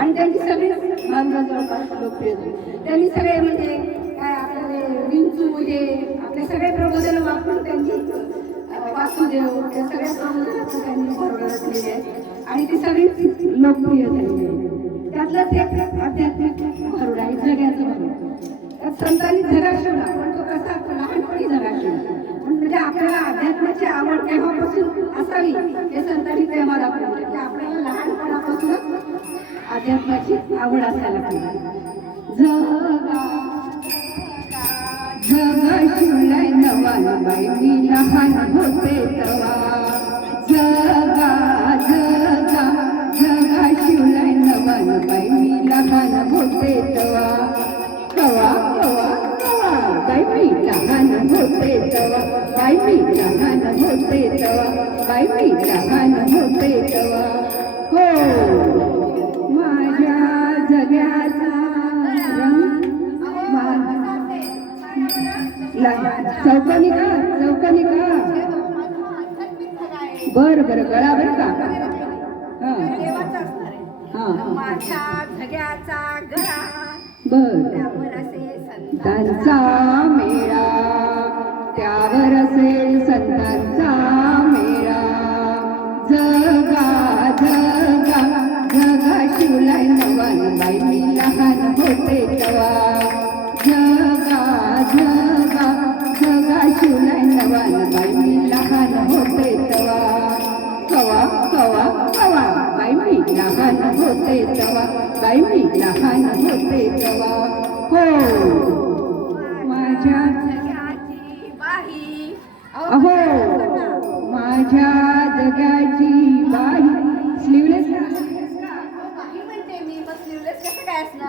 आणि त्यांची सगळी जवळपास लोकप्रिय झाली. त्यांनी सगळे म्हणजे काय आपले विंचू हे आपले सगळे प्रबोधन वापरून त्यांनी वासुदेव त्या सगळ्या प्रबोधनाचं त्यांनी बरोबर आहे आणि ती सगळी लोकप्रिय झालेली आहे त्यातलंच एक आध्यात्मिक भरडा आहे जगाचं भरडा. संतांनी झगा शिवला पण तो कसा लहानपणी झगा शिवला म्हणजे आपल्याला अध्यात्माची आवड तेव्हापासून असावी हे संतांनी तेव्हा दाखवलं की आपल्याला लहानपणापासूनच अध्यात्माची आवड असायला पाहिजे. जगा जगा शिवलाय नवा बाई मी लहान होते तवा जगा जगा जगा शिवलाय नवा बाई मी लहान होते तवा कवा कवा कवा. बाई मी लहान होते तवा बाई मी लहान होते तवा बाई मी लहान होते तवा हो. जगाचा रंग चौकानी का? चौकानी का? बर बर गळा बर का? हा. हा. माझ्या झग्याचा गळा. बर. त्यावर होते तवा बाई मी लहान होते तवा हो. माझ्या अहो माझ्या जगाची बाई. स्लीवलेस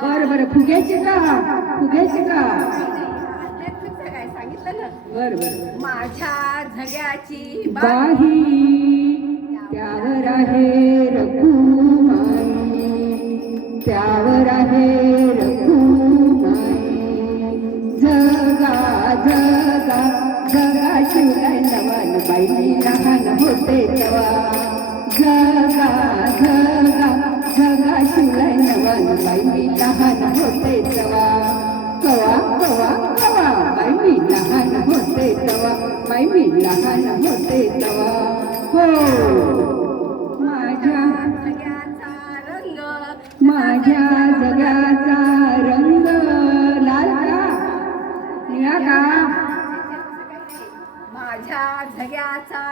बर बर फुग्याचे का? फुग्याचे का? आध्यात्मिक काय सांगितलं ना? बर बर माझ्या झग्याची बाही त्यावर आहे त्यावर आहे जगा जगा जगा शिवलाय नवान बाई मी लहान होते तेव्हा. जगा जगा जगा शिवलाय नवान बाई मी लहान होते तेव्हा. कवा कवा कवा बाई मी लहान होते तेव्हा. बाई मी लहान होते तेव्हा. हो.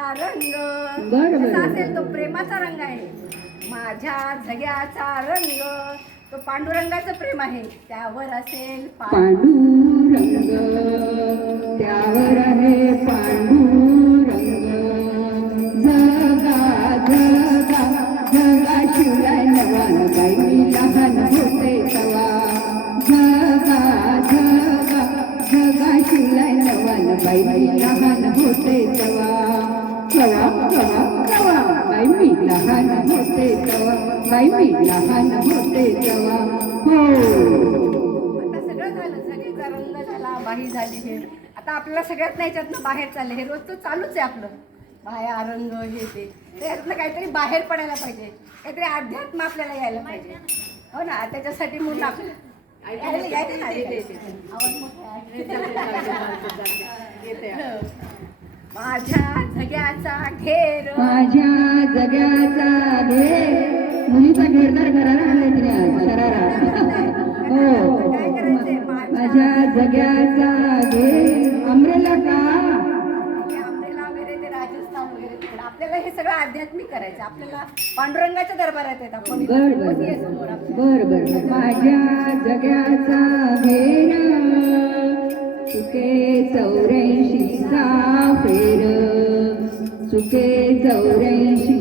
झग्याचा रंग. बरं, बरं. कसा असेल तो प्रेमाचा रंग आहे. माझ्या झग्याचा रंग. तो पांडुरंगाचं प्रेम आहे. त्यावर असेल पा- पांडुरंग. त्यावर आहे पांडुरंग. जगा जगा जगा शिवलाय नवान बाई मी लहान होते तवा. जगा जगा जगा शिवलाय नवान बाई मी लहान होते तवा. लहान होते तवा बाई मी लहान होते तवा हो आता सगळं झालं झग्याचा रंग झाला बाही झाली हे. आता आपल्याला सगळ्यात नाही याच्यातनं बाहेर चाललं. हे रोजचं चालूच आहे आपलं. बाया रंग हे ते. तर यातनं काहीतरी बाहेर पडायला पाहिजे. काहीतरी अध्यात्म आपल्याला यायला पाहिजे. हो ना त्याच्यासाठी म्हणून आपलं. माझ्या झग्याचा घेर. माझ्या जगाचा घेर मुलीचा घेरदार तिने आज, शरारा. हो. माझ्या जगाचा घेर अमरेला का? आपल्याला हे सगळं आध्यात्मिक करायचं. आपल्याला पांडुरंगाच्या दरबारात येत आपण. बर बर. बर. माझ्या जगाचा घेर चुके चौऱ्याऐंशीचा फेर. चुके चौऱ्याऐंशीचा